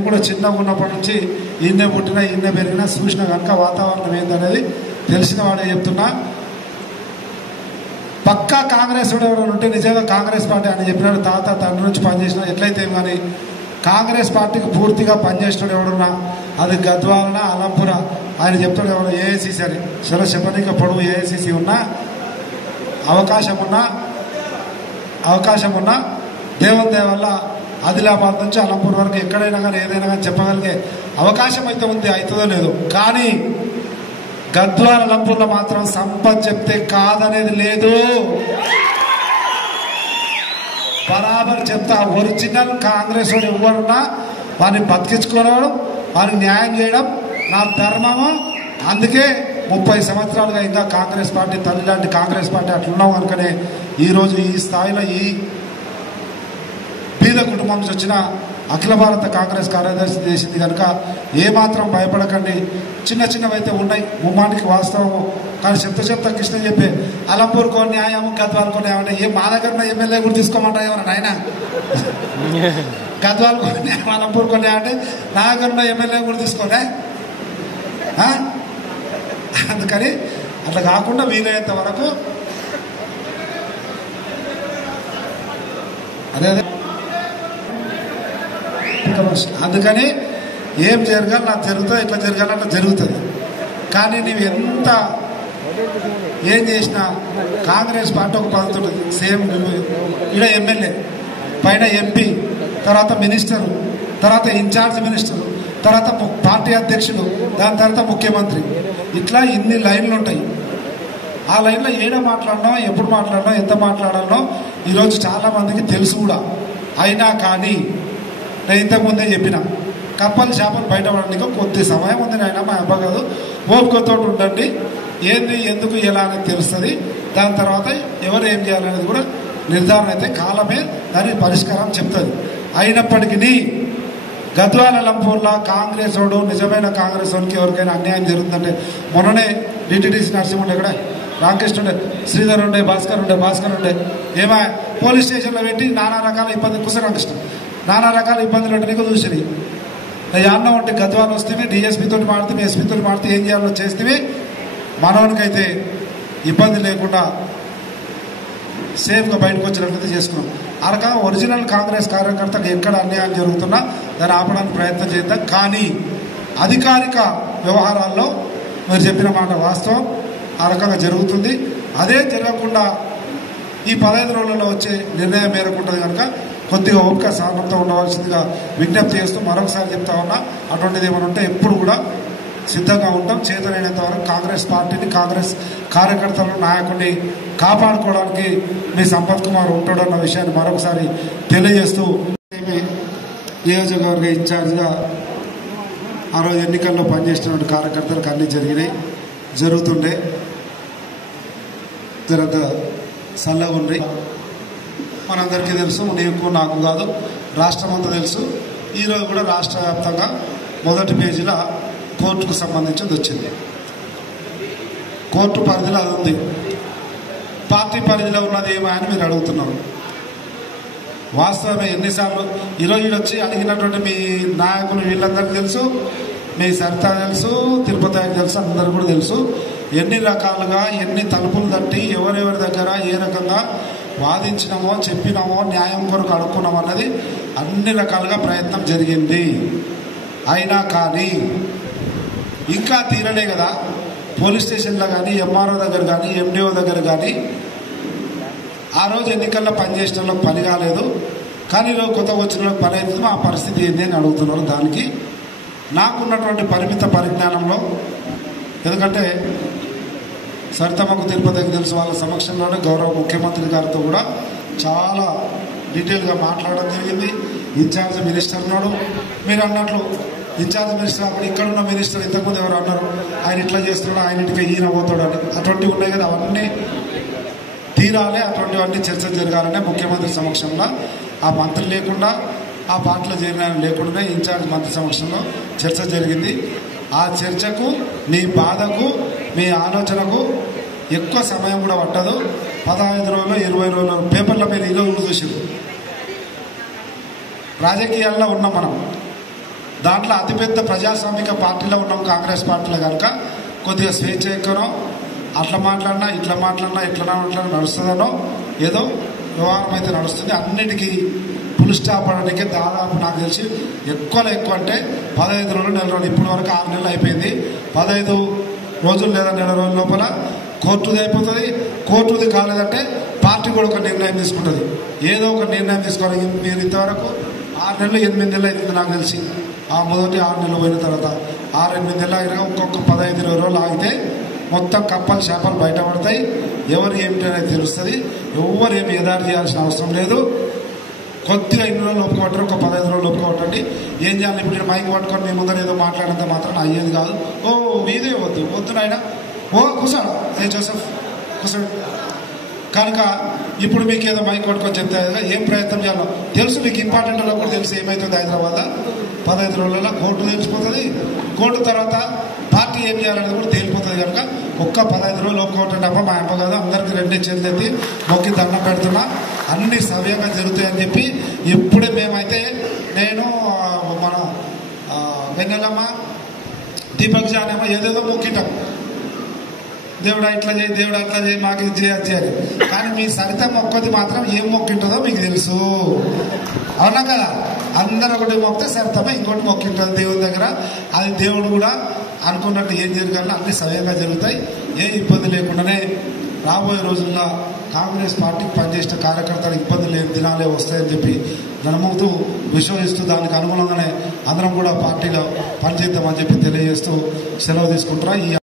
నేను కూడా చిన్నగా ఉన్నప్పటి నుంచి ఈయనే పుట్టినా ఈయనే పెరిగినా చూసిన కనుక వాతావరణం ఏందనేది తెలిసిన వాడే చెప్తున్నా. పక్కా కాంగ్రెస్ ఎవరైనా ఉంటే నిజంగా కాంగ్రెస్ పార్టీ అని చెప్పినాడు. తాత తండ్రి నుంచి పనిచేసిన ఎట్లయితే కానీ కాంగ్రెస్ పార్టీకి పూర్తిగా పనిచేసినాడు ఎవడున్నా, అది గద్వాలన అలంపుర. ఆయన చెప్తాడు ఎవరు ఏఐసిసి అని, సరే చెప్పనీక పొడవు ఏఐసిసి ఉన్నా అవకాశం ఉన్నా దేవుని దయ వల్ల ఆదిలాబాద్ నుంచి అలంపూర్ వరకు ఎక్కడైనా కానీ ఏదైనా కానీ చెప్పగలిగే అవకాశం అయితే ఉంది, అవుతుందో లేదో. కానీ గద్వాల అలంపూర్లో మాత్రం సంపత్ చెప్తే కాదనేది లేదు. బరాబర్ చెప్తా. ఒరిజినల్ కాంగ్రెస్ వాడు ఎవరున్నా వారిని బతికించుకోవడం, వారికి న్యాయం చేయడం నా ధర్మము. అందుకే 30 సంవత్సరాలుగా ఇంకా కాంగ్రెస్ పార్టీ తల్లి లాంటి కాంగ్రెస్ పార్టీ అట్లున్నాం కనుకనే ఈరోజు ఈ స్థాయిలో ఈ పేద కుటుంబం నుంచి వచ్చిన అఖిల భారత కాంగ్రెస్ కార్యదర్శి చేసింది కనుక ఏమాత్రం భయపడకండి. చిన్న చిన్నవైతే ఉన్నాయి, ముమ్మానికి వాస్తవము. కానీ చెప్తా కృష్ణ చెప్పే అలంపూర్కో న్యాయం, గద్వాలకో న్యాయం అంటే మా దగ్గర ఎమ్మెల్యే కూడా తీసుకోమంటారు ఎవరన్నా ఆయన. గద్వాలకో న్యాయం, అలంపూర్కో న్యాయం అంటే నా దగ్గర ఎమ్మెల్యే కూడా తీసుకోలే. అందుకని అట్లా కాకుండా వీలైనంత వరకు అదే అందుకని ఏం జరగాలి నాకు జరుగుతుంది, ఇట్లా జరగాలి అట్లా జరుగుతుంది. కానీ నీవు ఎంత ఏం చేసినా కాంగ్రెస్ పార్టీ ఒక పద్ధతి ఉంటుంది. సేమ్ ఇక్కడ ఎమ్మెల్యే, పైన ఎంపీ, తర్వాత మినిస్టరు, తర్వాత ఇన్ఛార్జ్ మినిస్టరు, తర్వాత పార్టీ అధ్యక్షుడు, దాని తర్వాత ముఖ్యమంత్రి. ఇట్లా ఇన్ని లైన్లు ఉంటాయి. ఆ లైన్లో ఏడ మాట్లాడడం, ఎప్పుడు మాట్లాడడం, ఎంత మాట్లాడాలో ఈరోజు చాలా మందికి తెలుసు కూడా. అయినా కానీ నేను ఇంతకుముందే చెప్పిన కప్పలు చేపలు బయటపడడానికి కొద్ది సమయం ఉంది నాయన, మా అబ్బా కాదు, ఓపికతో ఉండండి. ఏంది ఎందుకు ఎలా అనేది తెలుస్తుంది. దాని తర్వాత ఎవరు ఏం చేయాలనేది కూడా నిర్ధారణ అయితే కాలమే దాని పరిష్కారం చెప్తుంది. అయినప్పటికీ గద్వాల అలంపూర్లో కాంగ్రెస్ వాడు నిజమైన కాంగ్రెస్ వాడికి ఎవరికైనా అన్యాయం జరుగుతుందంటే మొన్ననే డిటిడిసి నరసింహ ఉండే, ఇక్కడ రామకృష్ణ ఉండే, శ్రీధర్ ఉండే, భాస్కర్ ఉండే ఏమా పోలీస్ స్టేషన్లో పెట్టి నానా రకాల ఇబ్బంది, కుసరామకృష్ణ నానా రకాల ఇబ్బందులు అంటే నీకు చూసినాయి. అన్న ఉంటే గద్వాలు వస్తే డిఎస్పీతో మాడితే, ఎస్పీతో మాడితే ఏం చేయాలో చేస్తే మనోనికైతే ఇబ్బంది లేకుండా సేఫ్గా బయటకు వచ్చినట్లయితే చేసుకున్నాం. ఆ రకంగా ఒరిజినల్ కాంగ్రెస్ కార్యకర్తకు ఎక్కడ అన్యాయం జరుగుతున్నా దాన్ని ఆపడానికి ప్రయత్నం చేద్దాం. కానీ అధికారిక వ్యవహారాల్లో మీరు చెప్పిన మాట వాస్తవం, ఆ రకంగా జరుగుతుంది. అదే జరగకుండా ఈ 15 రోజులలో వచ్చే నిర్ణయం మేరకు ఉంటుంది కనుక కొద్దిగా ఓపిక సహనంతో ఉండవలసిందిగా విజ్ఞప్తి చేస్తూ మరొకసారి చెప్తా ఉన్నా. అటువంటిది ఏమైనా ఉంటే ఎప్పుడు కూడా సిద్ధంగా ఉంటాం. చేతనైనంత వరకు కాంగ్రెస్ పార్టీని, కాంగ్రెస్ కార్యకర్తలను, నాయకుడిని కాపాడుకోవడానికి మీ సంపత్ కుమార్ ఉంటాడన్న విషయాన్ని మరొకసారి తెలియజేస్తూ, నియోజకవర్గ ఇన్ఛార్జ్గా ఆ రోజు ఎన్నికల్లో పనిచేసినటువంటి కార్యకర్తలకు అన్నీ జరుగుతుండే జరంత చల్లగా ఉన్నాయి. మనందరికీ తెలుసు, నీకు నాకు కాదు, రాష్ట్రం అంతా తెలుసు. ఈరోజు కూడా రాష్ట్ర వ్యాప్తంగా మొదటి పేజీలో కోర్టుకు సంబంధించింది వచ్చింది. కోర్టు పరిధిలో అది ఉంది. పార్టీ పరిధిలో ఉన్నది ఏమో అని మీరు అడుగుతున్నారు. వాస్తవమే. ఎన్నిసార్లు ఈరోజు వచ్చి అడిగినటువంటి మీ నాయకులు వీళ్ళందరికీ తెలుసు, మీ సరితా తెలుసు, తిరుపతి తెలుసు, అందరూ కూడా తెలుసు. ఎన్ని రకాలుగా ఎన్ని తలుపులు తట్టి ఎవరెవరి దగ్గర ఏ రకంగా వాదించినామో, చెప్పినామో, న్యాయం కొరకు అడుక్కున్నామో అన్నది అన్ని రకాలుగా ప్రయత్నం జరిగింది. అయినా కానీ ఇంకా తీరలే కదా. పోలీస్ స్టేషన్లో కానీ, ఎంఆర్ఓ దగ్గర కానీ, ఎండిఓ దగ్గర కానీ ఆ రోజు ఎన్నికల్లో పనిచేసిన వాళ్ళకి పని కాలేదు. కానీ కొత్త వచ్చిన వాళ్ళకి పని అవుతుంది. ఆ పరిస్థితి ఏంటి అని అడుగుతున్నారు. దానికి నాకున్నటువంటి పరిమిత పరిజ్ఞానంలో, ఎందుకంటే సరితమ్మకు తిరుపతికి తెలుసు, వాళ్ళ సమక్షంలోనే గౌరవ ముఖ్యమంత్రి గారితో కూడా చాలా డీటెయిల్గా మాట్లాడడం జరిగింది. ఇన్ఛార్జ్ మినిస్టర్ ఉన్నాడు. మీరు అన్నట్లు ఇన్ఛార్జ్ మినిస్టర్ అప్పుడు ఇక్కడ ఉన్న మినిస్టర్ ఇంతకుముందు ఎవరు అన్నారు, ఆయన ఇట్లా చేస్తున్నాడు, ఆయన ఇంటికి ఈయన పోతాడు అని. అటువంటివి ఉన్నాయి కదా, అవన్నీ తీరాలి. అటువంటివన్నీ చర్చ జరగాలనే ముఖ్యమంత్రి సమక్షంలో, ఆ మంత్రి లేకుండా, ఆ పార్టీలో చేరిన లేకుండా ఇన్ఛార్జ్ మంత్రి సమక్షంలో చర్చ జరిగింది. ఆ చర్చకు, మీ బాధకు, మీ ఆలోచనకు ఎక్కువ సమయం కూడా పట్టదు. 15 రోజులు 20 రోజులు పేపర్ల మీద ఈరోజు చూసారు. రాజకీయాల్లో ఉన్నాం మనం. దాంట్లో అతిపెద్ద ప్రజాస్వామిక పార్టీలో ఉన్నాం కాంగ్రెస్ పార్టీలో కనుక కొద్దిగా స్వేచ్ఛ ఎక్కువనో అట్లా మాట్లాడినా ఇట్లా మాట్లాడినా ఎట్లా మాట్లాడినా నడుస్తుందనో ఏదో వ్యవహారం అయితే నడుస్తుంది. అన్నిటికీ ఫుల్ స్టాప్ అనడానికి దాదాపు నాకు తెలిసి ఎక్కువలో ఎక్కువ అంటే 15 రోజులు, నెల రోజులు, ఇప్పటి వరకు 6 నెలలు అయిపోయింది. 15 రోజులు లేదా నెల రోజుల లోపల కోర్టుది అయిపోతుంది. కోర్టుది కాలేదంటే పార్టీ కూడా ఒక నిర్ణయం తీసుకుంటుంది. ఏదో ఒక నిర్ణయం తీసుకోవాలి. మీరు ఇంతవరకు 6 నెలలు 8 నెలలు అవుతుంది నాకు తెలిసి. ఆ మొదటి 6 నెలలు పోయిన తర్వాత 6-8 నెలలు అయినా ఇంకొక 15-20 రోజులు ఆగితే మొత్తం కప్పలు చేపలు బయటపడతాయి. ఎవరు ఏమిటి అనేది తెలుస్తుంది. ఎవరు ఏమి ఎదారు చేయాల్సిన అవసరం లేదు. కొద్దిగా 2 రోజులు ఒప్పుకోవటం, ఒక 15 రోజులు ఒప్పుకోవటండి. ఏం చేయాలి? ఇప్పుడు మైక్ పట్టుకొని మీ ముందర ఏదో మాట్లాడినంత మాత్రం అయ్యేది కాదు. ఓ ఇదే వద్దు నాయన, ఓ కూర్చోడు, ఏ జోసెఫ్ కూర్చోడు. కనుక ఇప్పుడు మీకు ఏదో మైక్ పట్టుకొని చెప్తే ఏం ప్రయత్నం చేయాలో తెలుసు. మీకు ఇంపార్టెంట్ కూడా తెలుసు ఏమవుతుంది. హైదరాబాద్ 15 రోజులలో కోర్టు తెలిసిపోతుంది. కోర్టు తర్వాత పార్టీ ఏం చేయాలనేది కూడా తేలిపోతుంది. కనుక ఒక్క 15 రోజులు ఒప్పుకోవటం తప్ప మా అమ్మ కాదు. అందరికీ 2 చేతులెత్తి మొక్కి దండం పెడుతున్నా. అన్ని సవ్యంగా జరుగుతాయని చెప్పి ఇప్పుడే మేమైతే నేను మన వెన్నెలమ్మ దీపక్ జానేమో ఏదేదో మొక్కిటాం. దేవుడా ఇట్లా చేయి, దేవుడా అట్లా చేయి, మాకు ఇది చేయాలి. కానీ మీ సరిత మొక్కది మాత్రం ఏం మొక్కింటుందో మీకు తెలుసు, అవునా కదా? అందరూ ఒకటి మొక్కితే సరితమే ఇంకోటి మొక్కింటుంది దేవుని దగ్గర. అది దేవుడు కూడా అనుకున్నట్టు ఏం జరగాలని అన్ని సవ్యంగా జరుగుతాయి. ఏ ఇబ్బంది లేకుండానే రాబోయే రోజుల్లో కాంగ్రెస్ పార్టీకి పనిచేసిన కార్యకర్తలు ఇబ్బంది లేని దినాలే వస్తాయని చెప్పి నమ్మకంతో విశ్వసిస్తూ దానికి అనుగుణంగానే అందరం కూడా పార్టీలో పనిచేద్దామని చెప్పి తెలియజేస్తూ సెలవు తీసుకుంటారా. ఈ